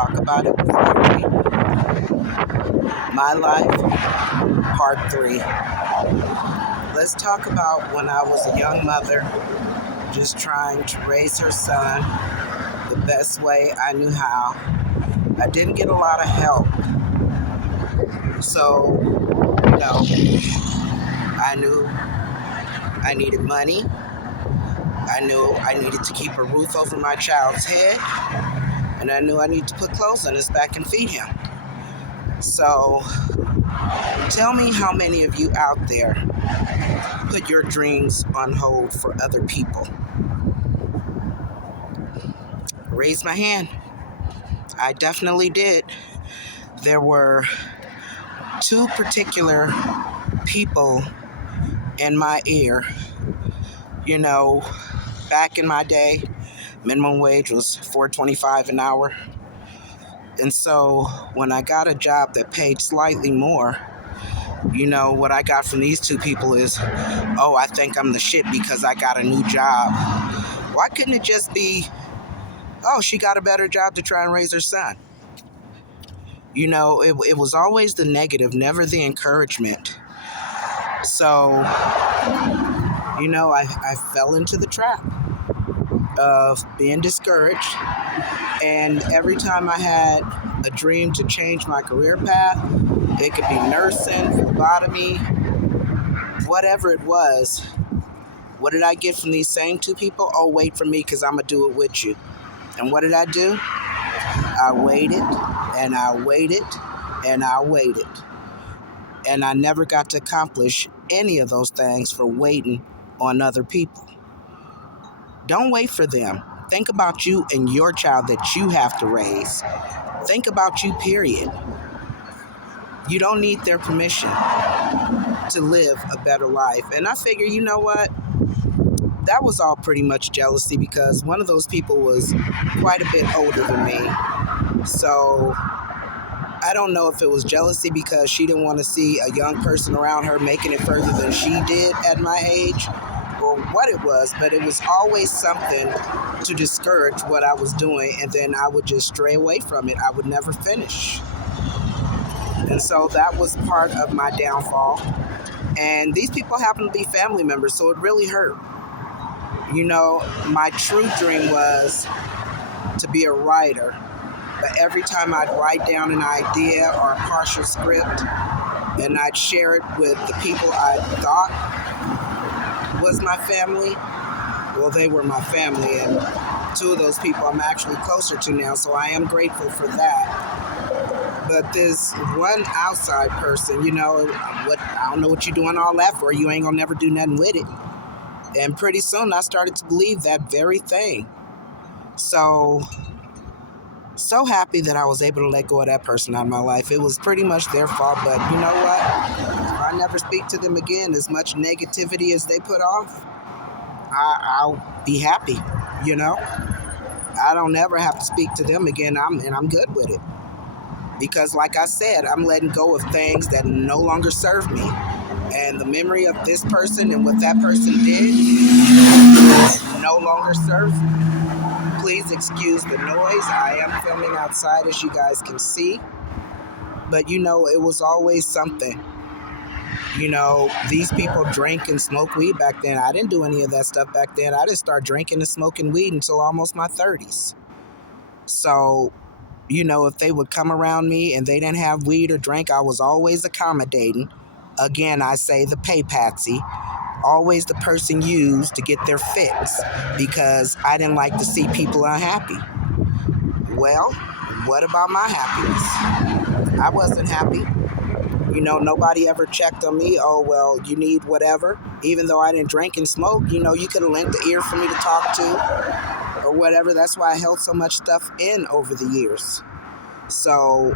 talk about it with Mary. My life, part three. Let's talk about when I was a young mother, just trying to raise her son the best way I knew how. I didn't get a lot of help, so I knew I needed money. I knew I needed to keep a roof over my child's head, and I knew I needed to put clothes on his back and feed him. So, tell me how many of you out there put your dreams on hold for other people? Raise my hand. I definitely did. There were two particular people in my ear. You know, back in my day, minimum wage was $4.25 an hour. And so when I got a job that paid slightly more, what I got from these two people is, oh, I think I'm the shit because I got a new job. Why couldn't it just be, oh, she got a better job to try and raise her son? It was always the negative, never the encouragement. So, I fell into the trap of being discouraged. And every time I had a dream to change my career path, it could be nursing, phlebotomy, whatever it was. What did I get from these same two people? Oh, wait for me because I'm going to do it with you. And what did I do? I waited and I waited and I waited. And I never got to accomplish any of those things for waiting on other people. Don't wait for them. Think about you and your child that you have to raise. Think about you, period. You don't need their permission to live a better life. And I figure, you know what? That was all pretty much jealousy because one of those people was quite a bit older than me. So I don't know if it was jealousy because she didn't want to see a young person around her making it further than she did at my age, or what it was, but it was always something to discourage what I was doing, and then I would just stray away from it. I would never finish. And so that was part of my downfall. And these people happen to be family members, so it really hurt. My true dream was to be a writer. But every time I'd write down an idea or a partial script and I'd share it with the people I thought was my family, well, they were my family. And two of those people I'm actually closer to now, so I am grateful for that. But this one outside person, I don't know what you're doing all that for. You ain't gonna never do nothing with it. And pretty soon I started to believe that very thing. So happy that I was able to let go of that person out of my life. It was pretty much their fault, but you know what? If I never speak to them again, as much negativity as they put off, I'll be happy, I don't ever have to speak to them again, and I'm good with it. Because like I said, I'm letting go of things that no longer serve me. And the memory of this person and what that person did no longer serves me. Please excuse the noise. I am filming outside, as you guys can see. But it was always something. These people drank and smoked weed back then. I didn't do any of that stuff back then. I didn't start drinking and smoking weed until almost my 30s. So, if they would come around me and they didn't have weed or drink, I was always accommodating. Again, I say the pay patsy. Always the person used to get their fix because I didn't like to see people unhappy. Well, what about my happiness? I wasn't happy. Nobody ever checked on me. Oh, well, you need whatever. Even though I didn't drink and smoke, you could have lent the ear for me to talk to or whatever. That's why I held so much stuff in over the years. So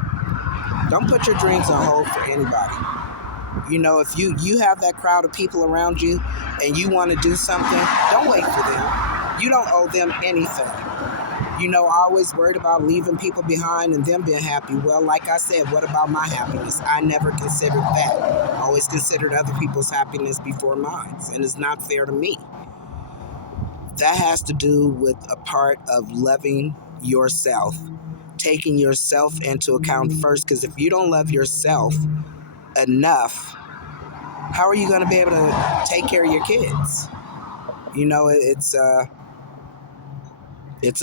don't put your dreams on hold for anybody. If you have that crowd of people around you and you want to do something, don't wait for them. You don't owe them anything. I always worried about leaving people behind and them being happy. Well, like I said, what about my happiness? I never considered that. I always considered other people's happiness before mine, and it's not fair to me. That has to do with a part of loving yourself, taking yourself into account first, because if you don't love yourself enough, how are you going to be able to take care of your kids? You know, it's a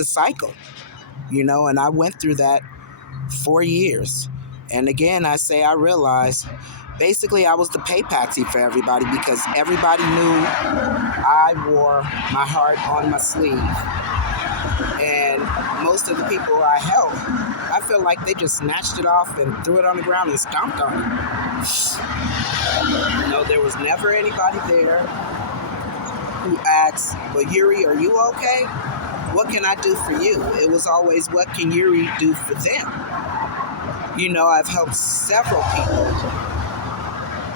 cycle, you know, and I went through that 4 years. And again, I realized basically I was the pay patsy for everybody, because everybody knew I wore my heart on my sleeve. And most of the people I helped, I feel like they just snatched it off and threw it on the ground and stomped on it. You know, there was never anybody there who asked, "Well, Yuri, are you okay? What can I do for you?" It was always, "What can Yuri do for them?" You know, I've helped several people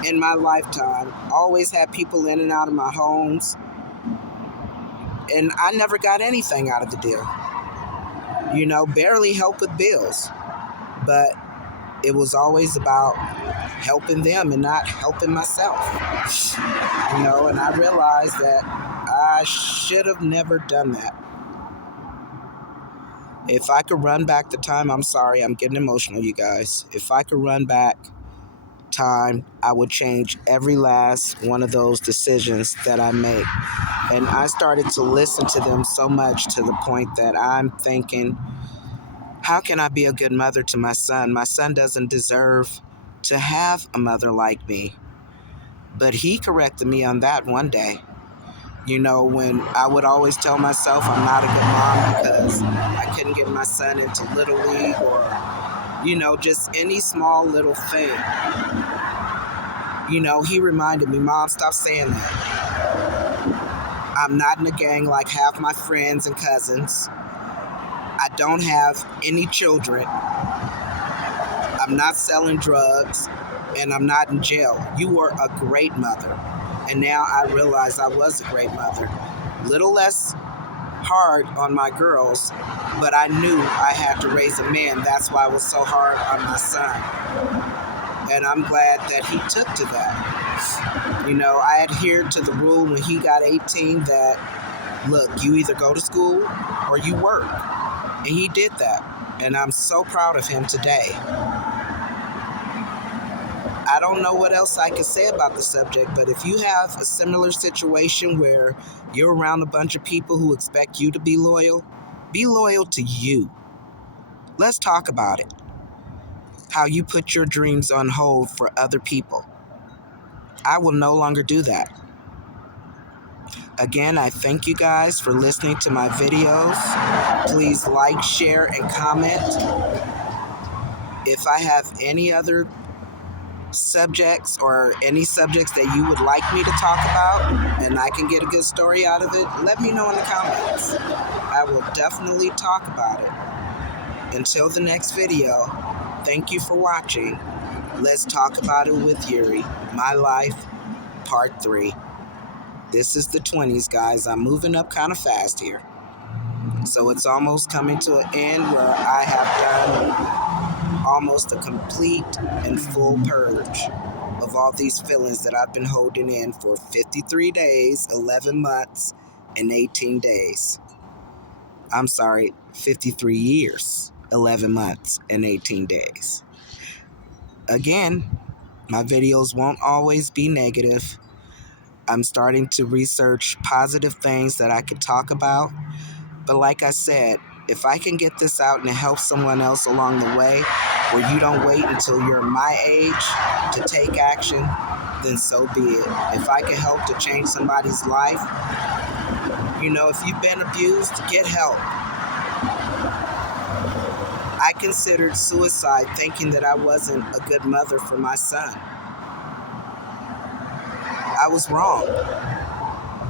in my lifetime, always had people in and out of my homes, and I never got anything out of the deal. You know, barely help with bills, but it was always about helping them and not helping myself. You know, and I realized that I should have never done that. If I could run back the time, I'm sorry, I'm getting emotional, you guys. If I could run back time, I would change every last one of those decisions that I made. And I started to listen to them so much to the point that I'm thinking, how can I be a good mother to my son? My son doesn't deserve to have a mother like me. But he corrected me on that one day. You know, when I would always tell myself I'm not a good mom because I couldn't get my son into Little League, or, you know, just any small little thing. You know, he reminded me, "Mom, stop saying that. I'm not in a gang like half my friends and cousins. I don't have any children. I'm not selling drugs, and I'm not in jail. You were a great mother." And now I realize I was a great mother. Little less hard on my girls, but I knew I had to raise a man. That's why I was so hard on my son. And I'm glad that he took to that. You know, I adhered to the rule when he got 18 that, look, you either go to school or you work. And he did that. And I'm so proud of him today. I don't know what else I can say about the subject, but if you have a similar situation where you're around a bunch of people who expect you to be loyal to you. Let's talk about it. How you put your dreams on hold for other people. I will no longer do that. Again, I thank you guys for listening to my videos. Please like, share, and comment. If I have any other subjects or any subjects that you would like me to talk about and I can get a good story out of it, let me know in the comments. I will definitely talk about it. Until the next video, thank you for watching. Let's talk about it with Yuri. My life, part 3. This is the 20s, guys. I'm moving up kind of fast here. So it's almost coming to an end where I have done almost a complete and full purge of all these feelings that I've been holding in for 53 days, 11 months, and 18 days. I'm sorry, 53 years, 11 months, and 18 days. Again, my videos won't always be negative. I'm starting to research positive things that I could talk about. But like I said, if I can get this out and help someone else along the way, where you don't wait until you're my age to take action, then so be it. If I can help to change somebody's life, you know, if you've been abused, get help. I considered suicide thinking that I wasn't a good mother for my son. I was wrong.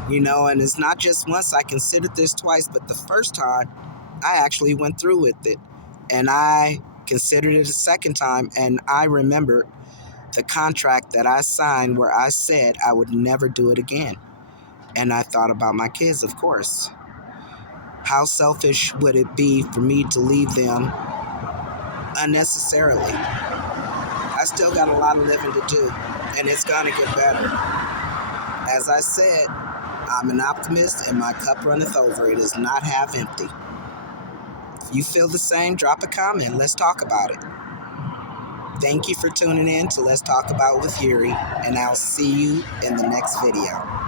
You know, and it's not just once. I considered this twice, but the first time, I actually went through with it. And I considered it a second time, and I remembered the contract that I signed where I said I would never do it again. And I thought about my kids, of course. How selfish would it be for me to leave them unnecessarily? I still got a lot of living to do, and it's gonna get better. As I said, I'm an optimist and my cup runneth over. It is not half empty. If you feel the same, drop a comment. Let's talk about it. Thank you for tuning in to Let's Talk About with Yuri, and I'll see you in the next video.